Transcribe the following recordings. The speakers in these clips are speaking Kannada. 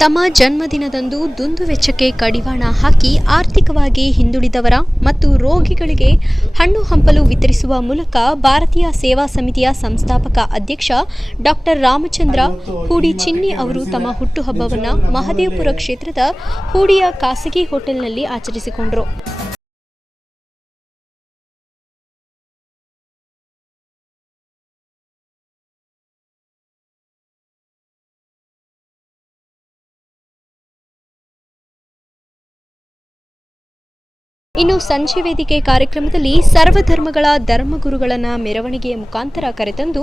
ತಮ್ಮ ಜನ್ಮದಿನದಂದು ದುಂದುವೆಚ್ಚಕ್ಕೆ ಕಡಿವಾಣ ಹಾಕಿ ಆರ್ಥಿಕವಾಗಿ ಹಿಂದುಳಿದವರ ಮತ್ತು ರೋಗಿಗಳಿಗೆ ಹಣ್ಣು ಹಂಪಲು ವಿತರಿಸುವ ಮೂಲಕ ಭಾರತೀಯ ಸೇವಾ ಸಮಿತಿಯ ಸಂಸ್ಥಾಪಕ ಅಧ್ಯಕ್ಷ ಡಾಕ್ಟರ್ ರಾಮಚಂದ್ರ ಹೂಡಿ ಚಿನ್ನಿ ಅವರು ತಮ್ಮ ಹುಟ್ಟುಹಬ್ಬವನ್ನು ಮಹದೇವಪುರ ಕ್ಷೇತ್ರದ ಹೂಡಿಯ ಖಾಸಗಿ ಹೋಟೆಲ್ನಲ್ಲಿ ಆಚರಿಸಿಕೊಂಡರು. ಇನ್ನು ಸಂಜೆ ವೇದಿಕೆ ಕಾರ್ಯಕ್ರಮದಲ್ಲಿ ಸರ್ವಧರ್ಮಗಳ ಧರ್ಮಗುರುಗಳನ್ನು ಮೆರವಣಿಗೆಯ ಮುಖಾಂತರ ಕರೆತಂದು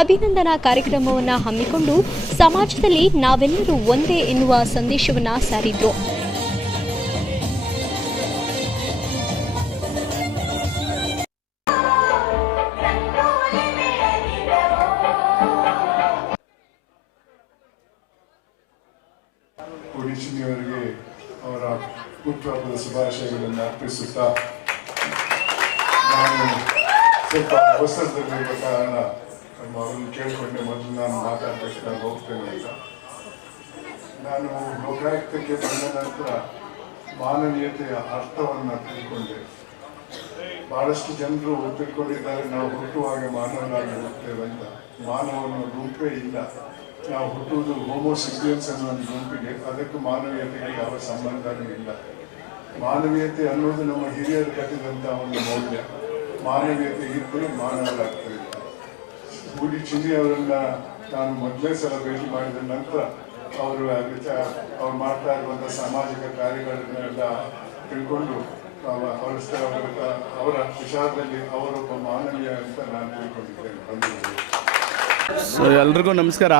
ಅಭಿನಂದನಾ ಕಾರ್ಯಕ್ರಮವನ್ನು ಹಮ್ಮಿಕೊಂಡು ಸಮಾಜದಲ್ಲಿ ನಾವೆಲ್ಲರೂ ಒಂದೇ ಎನ್ನುವ ಸಂದೇಶವನ್ನು ಸಾರಿದ್ರು. ಹುಟ್ಟುಹಬ್ಬದ ಶುಭಾಶಯಗಳನ್ನು ಅರ್ಪಿಸುತ್ತಾ ನಾನು ಸ್ವಲ್ಪ ಅವಸರದಲ್ಲಿರುವ ಕಾರಣ ಅವರನ್ನು ಕೇಳಿಕೊಂಡೆ. ಮೊದಲು ನಾನು ಮಾತಾಡಬೇಕು, ನಾನು ಹೋಗ್ತೇನೆ ಅಂತ. ನಾನು ಲೋಕಾಯುಕ್ತಕ್ಕೆ ಬಂದ ನಂತರ ಮಾನವೀಯತೆಯ ಅರ್ಥವನ್ನು ತಿಳ್ಕೊಂಡೆ. ಬಹಳಷ್ಟು ಜನರು ತಿಳ್ಕೊಂಡಿದ್ದಾರೆ ನಾವು ಹುಟ್ಟುವಾಗ ಮಾನವನಾಗಿ ಹುಟ್ಟುತ್ತೇವೆ ಅಂತ. ಮಾನವನ ಗುಂಪೇ ಇಲ್ಲ. ನಾವು ಹುಟ್ಟುವುದು ಹೋಮೋಸಿಪಿಯನ್ಸ್ ಅನ್ನೋ ಒಂದು ಗುಂಪಿಗೆ, ಅದಕ್ಕೂ ಮಾನವೀಯತೆಗೆ ಯಾವ ಸಂಬಂಧನೂ ಇಲ್ಲ. ಮಾನವೀಯತೆ ಅನ್ನೋದು ನಮ್ಮ ಹಿರಿಯರು ಕಟ್ಟಿದಂಥ ಒಂದು ಮೌಲ್ಯ. ಮಾನವೀಯತೆ ಇದ್ದರೆ ಮಾನವರಾಗ್ತದೆ. ಹೂಡಿ ಚಿನ್ನಿ ಅವರನ್ನ ನಾನು ಮೊದಲೇ ಸಲ ಭೇಟಿ ಮಾಡಿದ ನಂತರ ಅವರು ಮಾಡ್ತಾ ಇರುವಂಥ ಸಾಮಾಜಿಕ ಕಾರ್ಯಗಳನ್ನೆಲ್ಲ ತಿಳ್ಕೊಂಡು ಅವರ ವಿಚಾರದಲ್ಲಿ ಅವರೊಬ್ಬ ಮಾನವೀಯ ಅಂತ ನಾನು ತಿಳ್ಕೊಂಡಿದ್ದೇನೆ. ಬಂದಿದ್ದೇನೆ. ಎಲ್ರಿಗೂ ನಮಸ್ಕಾರ.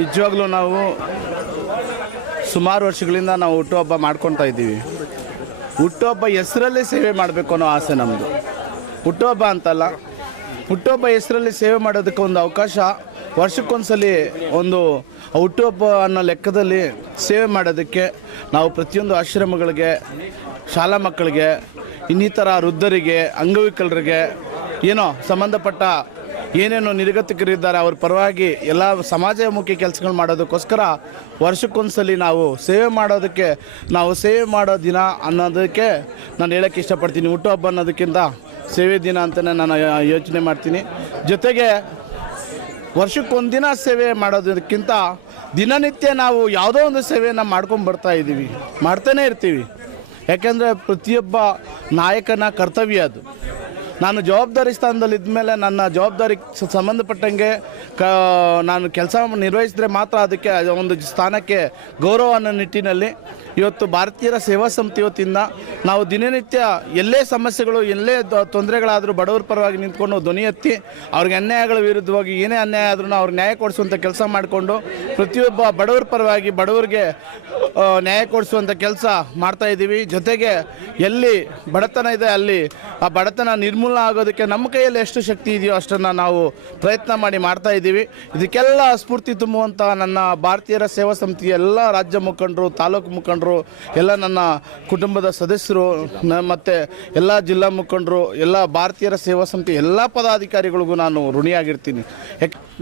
ನಿಜವಾಗ್ಲೂ ನಾವು ಸುಮಾರು ವರ್ಷಗಳಿಂದ ನಾವು ಹುಟ್ಟುಹಬ್ಬ ಮಾಡ್ಕೊತಾ ಇದ್ದೀವಿ. ಹುಟ್ಟುಹಬ್ಬ ಹೆಸರಲ್ಲಿ ಸೇವೆ ಮಾಡಬೇಕು ಅನ್ನೋ ಆಸೆ ನಮ್ಮದು. ಹುಟ್ಟುಹಬ್ಬ ಅಂತಲ್ಲ, ಹುಟ್ಟುಹಬ್ಬ ಹೆಸರಲ್ಲಿ ಸೇವೆ ಮಾಡೋದಕ್ಕೆ ಒಂದು ಅವಕಾಶ, ವರ್ಷಕ್ಕೊಂದ್ಸಲಿ ಒಂದು ಹುಟ್ಟುಹಬ್ಬ ಅನ್ನೋ ಲೆಕ್ಕದಲ್ಲಿ ಸೇವೆ ಮಾಡೋದಕ್ಕೆ ನಾವು ಪ್ರತಿಯೊಂದು ಆಶ್ರಮಗಳಿಗೆ, ಶಾಲಾ ಮಕ್ಕಳಿಗೆ, ಇನ್ನಿತರ ವೃದ್ಧರಿಗೆ, ಅಂಗವಿಕಲರಿಗೆ, ಏನೋ ಸಂಬಂಧಪಟ್ಟ ಏನೇನು ನಿರ್ಗತಿಕರಿದ್ದಾರೆ ಅವ್ರ ಪರವಾಗಿ ಎಲ್ಲ ಸಮಾಜಮುಖಿ ಕೆಲಸಗಳು ಮಾಡೋದಕ್ಕೋಸ್ಕರ ವರ್ಷಕ್ಕೊಂದ್ಸಲಿ ನಾವು ಸೇವೆ ಮಾಡೋದಕ್ಕೆ, ನಾವು ಸೇವೆ ಮಾಡೋ ದಿನ ಅನ್ನೋದಕ್ಕೆ ನಾನು ಹೇಳೋಕ್ಕೆ ಇಷ್ಟಪಡ್ತೀನಿ. ಹುಟ್ಟುಹಬ್ಬ ಅನ್ನೋದಕ್ಕಿಂತ ಸೇವೆ ದಿನ ಅಂತಲೇ ನಾನು ಯೋಚನೆ ಮಾಡ್ತೀನಿ. ಜೊತೆಗೆ ವರ್ಷಕ್ಕೊಂದಿನ ಸೇವೆ ಮಾಡೋದಕ್ಕಿಂತ ದಿನನಿತ್ಯ ನಾವು ಯಾವುದೋ ಒಂದು ಸೇವೆಯನ್ನು ಮಾಡ್ಕೊಂಡು ಬರ್ತಾ ಇದ್ದೀವಿ, ಮಾಡ್ತಾನೇ ಇರ್ತೀವಿ. ಯಾಕೆಂದರೆ ಪ್ರತಿಯೊಬ್ಬ ನಾಯಕನ ಕರ್ತವ್ಯ ಅದು. ನಾನು ಜವಾಬ್ದಾರಿ ಸ್ಥಾನದಲ್ಲಿದ್ದ ಮೇಲೆ ನನ್ನ ಜವಾಬ್ದಾರಿಗೆ ಸಂಬಂಧಪಟ್ಟಂಗೆ ನಾನು ಕೆಲಸ ನಿರ್ವಹಿಸಿದ್ರೆ ಮಾತ್ರ ಅದಕ್ಕೆ ಒಂದು ಸ್ಥಾನಕ್ಕೆ ಗೌರವ ಅನ್ನೋ ನಿಟ್ಟಿನಲ್ಲಿ ಇವತ್ತು ಭಾರತೀಯರ ಸೇವಾ ಸಮಿತಿ ವತಿಯಿಂದ ನಾವು ದಿನನಿತ್ಯ ಎಲ್ಲೇ ಸಮಸ್ಯೆಗಳು, ಎಲ್ಲೇ ತೊಂದರೆಗಳಾದರೂ ಬಡವರ ಪರವಾಗಿ ನಿಂತ್ಕೊಂಡು ಧ್ವನಿ ಎತ್ತಿ ಅವ್ರಿಗೆ ಅನ್ಯಾಯಗಳ ವಿರುದ್ಧವಾಗಿ ಏನೇ ಅನ್ಯಾಯ ಆದ್ರೂ ಅವ್ರಿಗೆ ನ್ಯಾಯ ಕೊಡಿಸುವಂಥ ಕೆಲಸ ಮಾಡಿಕೊಂಡು ಪ್ರತಿಯೊಬ್ಬ ಬಡವರ ಪರವಾಗಿ ಬಡವರಿಗೆ ನ್ಯಾಯ ಕೊಡಿಸುವಂಥ ಕೆಲಸ ಮಾಡ್ತಾಯಿದ್ದೀವಿ. ಜೊತೆಗೆ ಎಲ್ಲಿ ಬಡತನ ಇದೆ ಅಲ್ಲಿ ಆ ಬಡತನ ನಿರ್ಮೂಲನೆ ಆಗೋದಕ್ಕೆ ನಮ್ಮ ಕೈಯಲ್ಲಿ ಎಷ್ಟು ಶಕ್ತಿ ಇದೆಯೋ ಅಷ್ಟನ್ನು ನಾವು ಪ್ರಯತ್ನ ಮಾಡಿ ಮಾಡ್ತಾಯಿದ್ದೀವಿ. ಇದಕ್ಕೆಲ್ಲ ಸ್ಫೂರ್ತಿ ತುಂಬುವಂಥ ನನ್ನ ಭಾರತೀಯರ ಸೇವಾ ಸಮಿತಿ ಎಲ್ಲ ರಾಜ್ಯ ಮುಖಂಡರು, ತಾಲೂಕು ಮುಖಂಡರು, ಎಲ್ಲ ನನ್ನ ಕುಟುಂಬದ ಸದಸ್ಯರು ಮತ್ತು ಎಲ್ಲ ಜಿಲ್ಲಾ ಮುಖಂಡರು, ಎಲ್ಲ ಭಾರತೀಯರ ಸೇವಾ ಸಮಿತಿ ಎಲ್ಲ ಪದಾಧಿಕಾರಿಗಳಿಗೂ ನಾನು ಋಣಿಯಾಗಿರ್ತೀನಿ.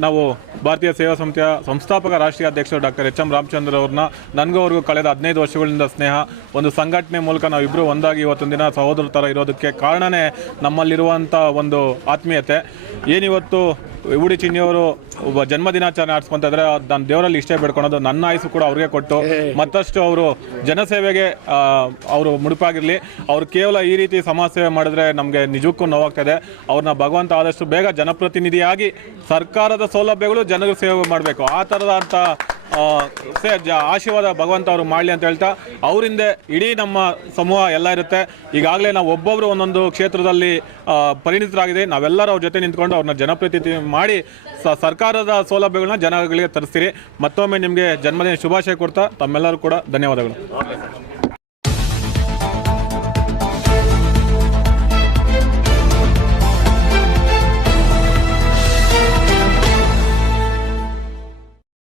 ನಾವು ಭಾರತೀಯ ಸೇವಾ ಸಮಿತಿಯ ಸಂಸ್ಥಾಪಕ ರಾಷ್ಟ್ರೀಯ ಅಧ್ಯಕ್ಷರು ಡಾಕ್ಟರ್ ಎಚ್ ಎಂ ರಾಮಚಂದ್ರ ಅವ್ರನ್ನ ನನಗೂ ಅವ್ರಿಗೂ ಕಳೆದ 15 ವರ್ಷಗಳಿಂದ ಸ್ನೇಹ, ಒಂದು ಸಂಘಟನೆ ಮೂಲಕ ನಾವಿಬ್ಬರು ಒಂದಾಗಿ ಇವತ್ತೊಂದು ದಿನ ಸಹೋದರ ಥರ ಇರೋದಕ್ಕೆ ಕಾರಣವೇ ನಮ್ಮಲ್ಲಿರುವಂಥ ಒಂದು ಆತ್ಮೀಯತೆ. ಏನಿವತ್ತು ಹೂಡಿ ಚಿನ್ನಿಯವರು ಒಬ್ಬ ಜನ್ಮದಿನಾಚರಣೆ ಆಡಿಸ್ಕೊಂತ ಇದ್ರೆ ನಾನು ದೇವರಲ್ಲಿ ಇಷ್ಟೇ ಬೇಡ್ಕೊಳೋದು, ನನ್ನ ಆಯಸ್ಸು ಕೂಡ ಅವ್ರಿಗೆ ಕೊಟ್ಟು ಮತ್ತಷ್ಟು ಅವರು ಜನಸೇವೆಗೆ ಅವರು ಮುಡುಪಾಗಿರಲಿ. ಅವರು ಕೇವಲ ಈ ರೀತಿ ಸಮಾಜ ಸೇವೆ ಮಾಡಿದ್ರೆ ನಮಗೆ ನಿಜಕ್ಕೂ ನೋವಾಗ್ತದೆ. ಅವ್ರನ್ನ ಭಗವಂತ ಆದಷ್ಟು ಬೇಗ ಜನಪ್ರತಿನಿಧಿಯಾಗಿ ಸರ್ಕಾರದ ಸೌಲಭ್ಯಗಳು ಜನರಿಗೆ ಸೇವೆ ಮಾಡಬೇಕು, ಆ ಥರದಂಥ ಆಶೀರ್ವಾದ ಭಗವಂತ ಅವರು ಮಾಡಲಿ ಅಂತ ಹೇಳ್ತಾ, ಅವರಿಂದ ಇಡೀ ನಮ್ಮ ಸಮೂಹ ಎಲ್ಲ ಇರುತ್ತೆ. ಈಗಾಗಲೇ ನಾವು ಒಬ್ಬೊಬ್ಬರು ಒಂದೊಂದು ಕ್ಷೇತ್ರದಲ್ಲಿ ಪರಿಣಿತರಾಗಿದೆ. ನಾವೆಲ್ಲರೂ ಅವ್ರ ಜೊತೆ ನಿಂತ್ಕೊಂಡು ಅವ್ರನ್ನ ಜನಪ್ರತಿನಿಧಿ ಮಾಡಿ ಸರ್ಕಾರದ ಸೌಲಭ್ಯಗಳನ್ನ ಜನಗಳಿಗೆ ತರಿಸ್ತೀರಿ. ಮತ್ತೊಮ್ಮೆ ನಿಮಗೆ ಜನ್ಮದಿನ ಶುಭಾಶಯ ಕೊಡ್ತಾ ತಮ್ಮೆಲ್ಲರೂ ಕೂಡ ಧನ್ಯವಾದಗಳು.